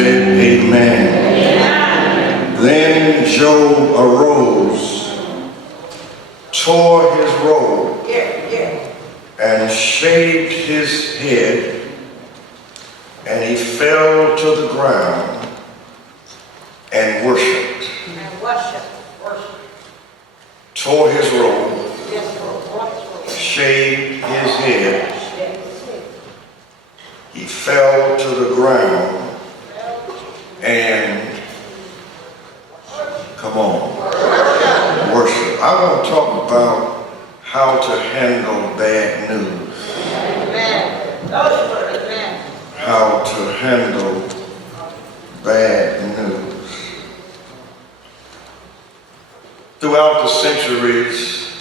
said, Amen. Then Job arose, tore his robe, and shaved his head, and he fell to the ground and worshipped. Tore his robe, shaved his head, he fell to the ground and, come on, worship. I want to talk about how to handle bad news. How to handle bad news. Throughout the centuries,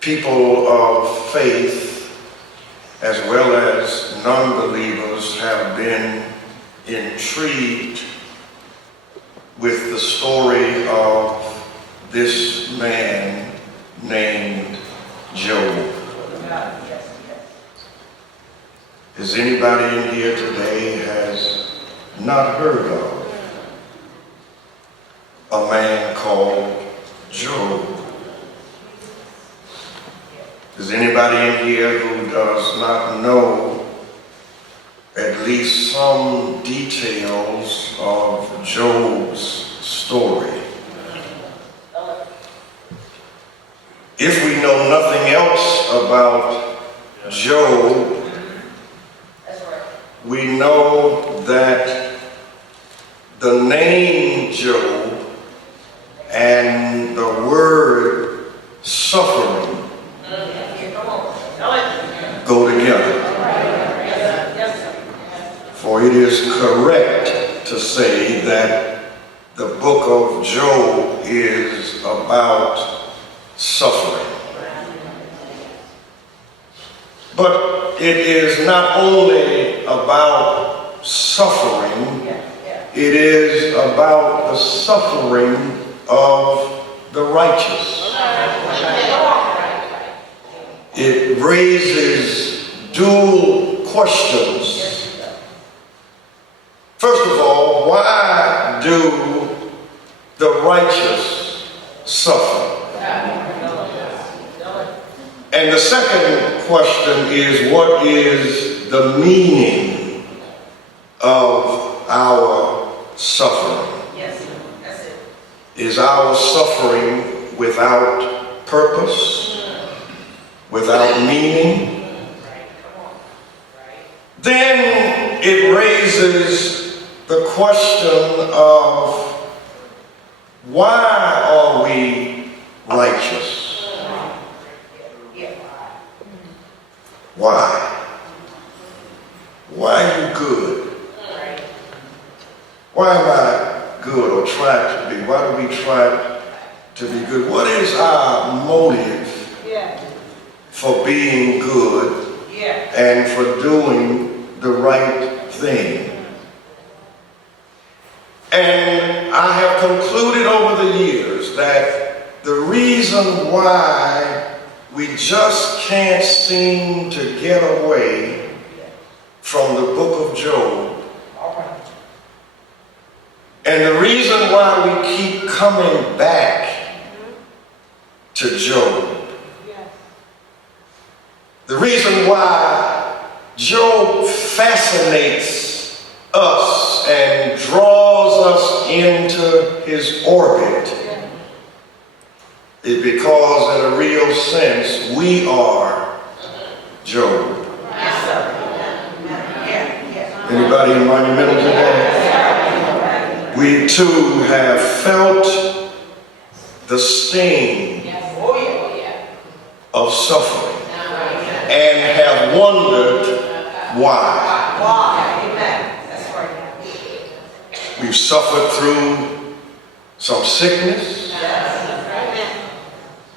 people of faith as well as non-believers have been intrigued with the story of this man named Job. Is anybody in here today has not heard of a man called Job? Is anybody in here who does not know at least some details of Job's story? If we know nothing else about Job, we know that the name Job and the word suffering go together. For it is correct to say that the book of Job is about suffering. But it is not only about suffering, it is about the suffering of the righteous. It raises dual questions. First of all, why do the righteous suffer? And the second question is, what is the meaning of our suffering? Yes, that's it. Is our suffering without purpose? Without meaning? Then it raises the question of, why are we righteous? Why? Why are you good? Why am I good or try to be? Why do we try to be good? What is our motive for being good and for doing the right thing? And I have concluded over the years that the reason why we just can't seem to get away from the book of Job, and the reason why we keep coming back to Job, the reason why Job fascinates us and draws us into his orbit is because, in a real sense, we are Job. Anybody in monumental today? We too have felt the sting of suffering and have wondered why. We've suffered through some sickness.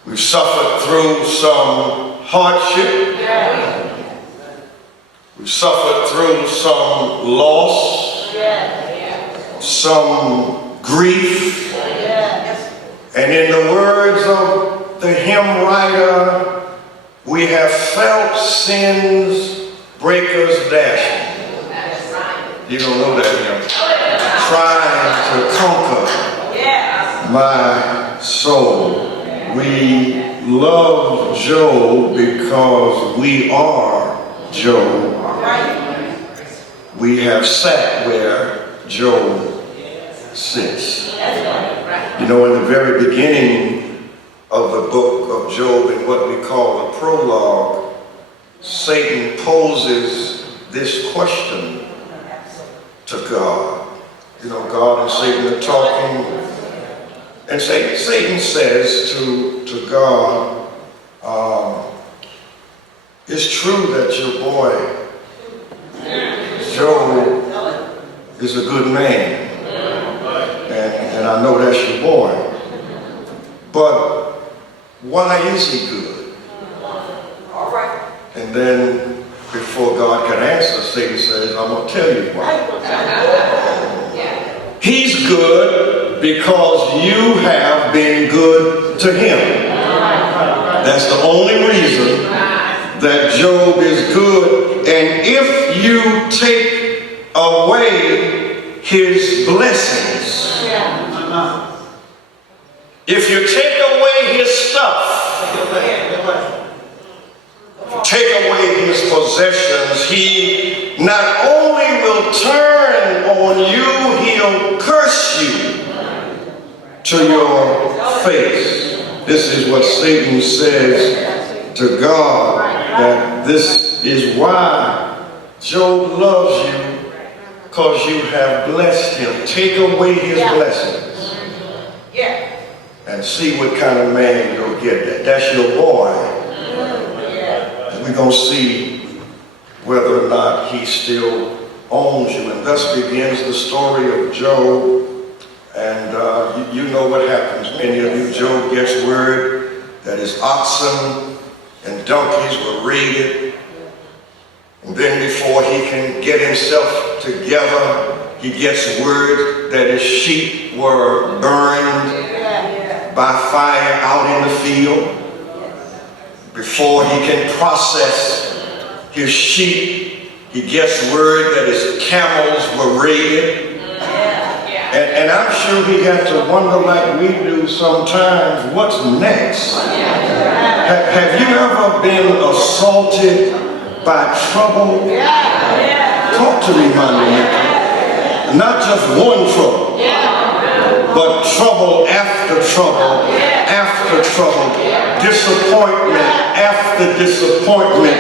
We've suffered through some hardship. We've suffered through some loss, some grief. And in the words of the hymn writer, we have felt sin's breakers dashing. You don't know that hymn. Trying to conquer my soul. We love Job because we are Job. We have sat where Job sits. You know, in the very beginning of the book of Job, in what we call the prologue, Satan poses this question to God. You know, God and Satan are talking, and Satan says to God, it's true that your boy Job is a good man, and I know that's your boy, but why is he good? And then before God can answer, Satan says, I'm going to tell you why. He's good because you have been good to him. That's the only reason that Job is good. And if you take away his blessings, if you take away his stuff, take away his possessions, he not only will turn on you, he'll curse you to your face. This is what Satan says to God, that this is why Job loves you, because you have blessed him. Take away his blessings and see what kind of man you'll get. That's your boy. We're going to see whether or not he still owns you. And thus begins the story of Job. And you know what happens. Many of you, Job gets word that his oxen and donkeys were raided. And then before he can get himself together, he gets word that his sheep were burned by fire out in the field. Before he can process his sheep, he gets word that his camels were raided. And I'm sure he had to wonder, like we do sometimes, what's next? Have you ever been assaulted by trouble? Talk to me, my nigga. Not just one trouble, but trouble after trouble after trouble, disappointment after disappointment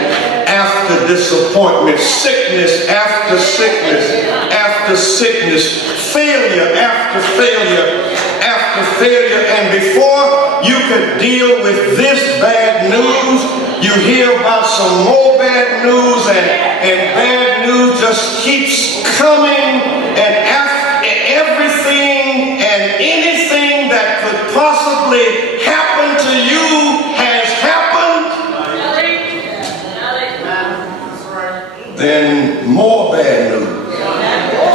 after disappointment, sickness after sickness after sickness, failure after failure after failure. And before you could deal with this bad news, you hear about some more bad news, and bad news just keeps coming, and after everything and anything that could possibly happen to you has happened, then more bad news.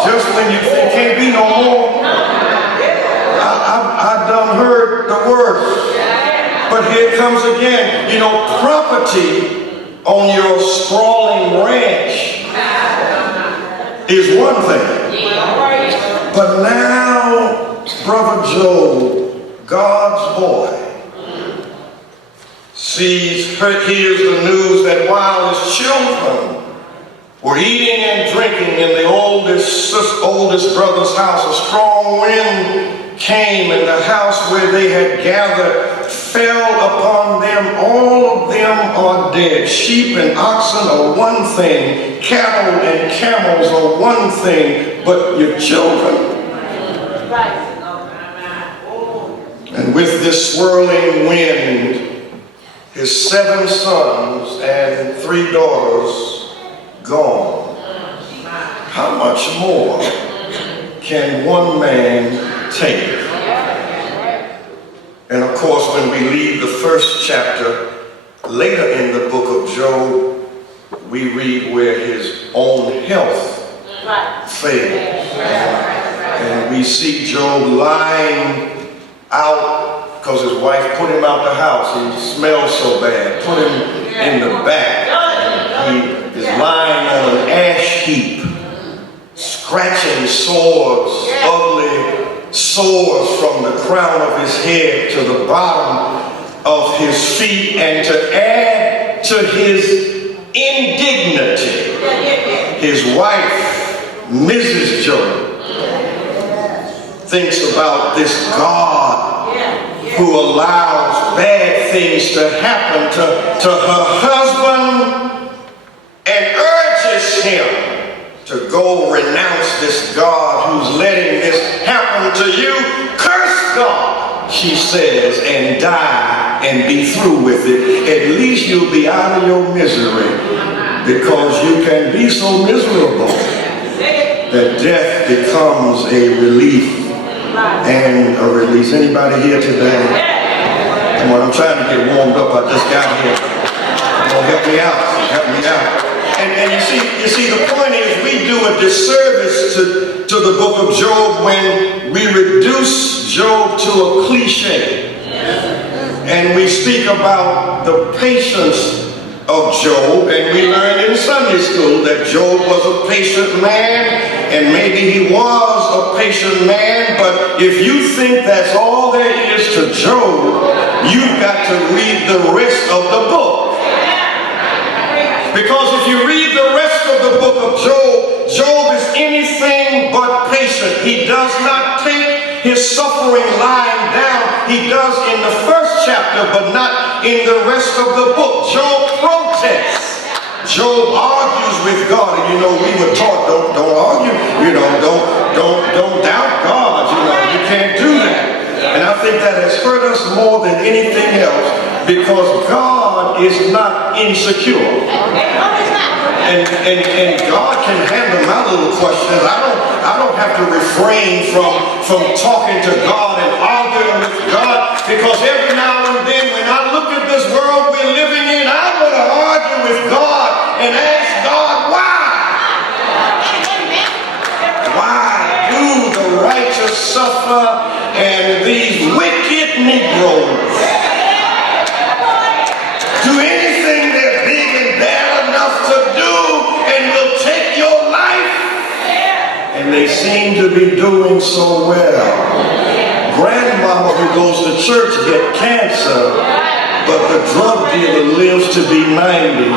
Just when you think can't be no more, I done heard the worst. But here it comes again. You know, property on your sprawling ranch is one thing. But now, Brother Job, God's boy, hears the news that while his children were eating and drinking in the oldest brother's house, a strong wind came, and the house where they had gathered fell upon them. All of them are dead. Sheep and oxen are one thing, cattle and camels are one thing, but your children. And with this swirling wind, his 7 sons and 3 daughters gone. How much more can one man take? And of course, when we leave the first chapter, later in the book of Job, we read where his own health failed. And we see Job lying out because his wife put him out the house. He smelled so bad. Put him in the back. And he is lying on an ash heap, head to the bottom of his feet, and to add to his indignity, his wife, Mrs. Job, thinks about this God who allows bad things to happen to her husband and urges him to go renounce this God who's letting this happen to you. Curse God, she says, and die and be through with it. At least you'll be out of your misery, because you can be so miserable that death becomes a relief and a release. Anybody here today? Come on, I'm trying to get warmed up. I just got here. Come on, help me out. Help me out. And you see, the point is, we do a disservice to the book of Job when we reduce Job to a cliche. And we speak about the patience of Job, and we learned in Sunday school that Job was a patient man, and maybe he was a patient man, but if you think that's all there is to Job, you've got to read the rest of the book. Because if you read the rest of the book of Job, Job is anything but patient. He does not take his suffering lying down. He does in the first chapter, but not in the rest of the book. Job protests. Job argues with God. And you know, we were taught, don't argue, you know, don't doubt God, you know, you can't do that. And I think that has hurt us more than anything else, because God is not insecure. And God can handle my little questions. I don't have to refrain from talking to God and arguing with God, because every now and then when I look at this world we're living in, I want to argue with God and ask God, why? Why do the righteous suffer and these wicked Negroes do anything they're big and bad enough to do and will take your life? And they seem to be doing so well. Grandmama who goes to church get cancer, but the drug dealer lives to be 90.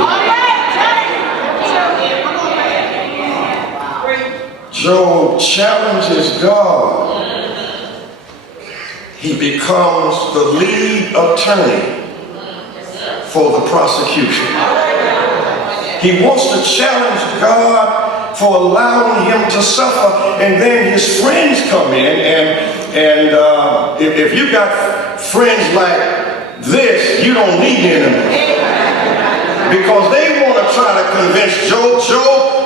Job challenges God. He becomes the lead attorney for the prosecution. He wants to challenge God for allowing him to suffer, and then his friends come in, and if you got friends like this, you don't need enemies, because they want to try to convince Job,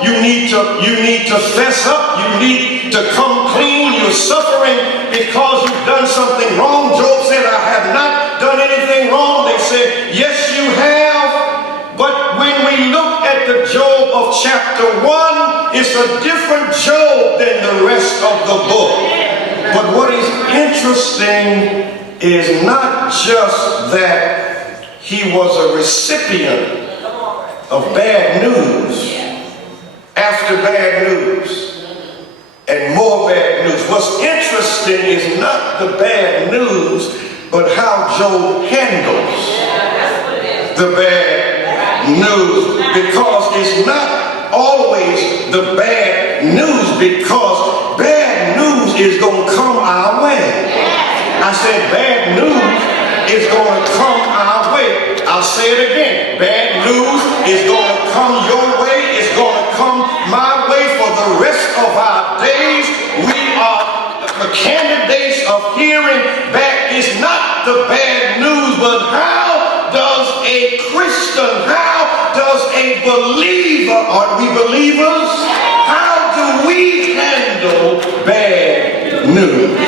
you need to fess up, you need to come clean, you're suffering because you've done something wrong. Job said, I have not done anything wrong. They said, yes, you have. But when we look at the Job of chapter 1, it's a different Job than the rest of the book. But what is interesting is not just that he was a recipient of bad news after bad news and more bad news. What's interesting is not the bad news, but how Job handles the bad news, because it's not always the bad news, because bad news is going to come our way. I said bad news is going to come our way. I'll say it again. Bad news is going to come your way. It's going to come my way for the rest of our days. We are the candidates of hearing back. It's not the bad news, but how does a Christian, how does a believer, are we believers? How do we handle bad news?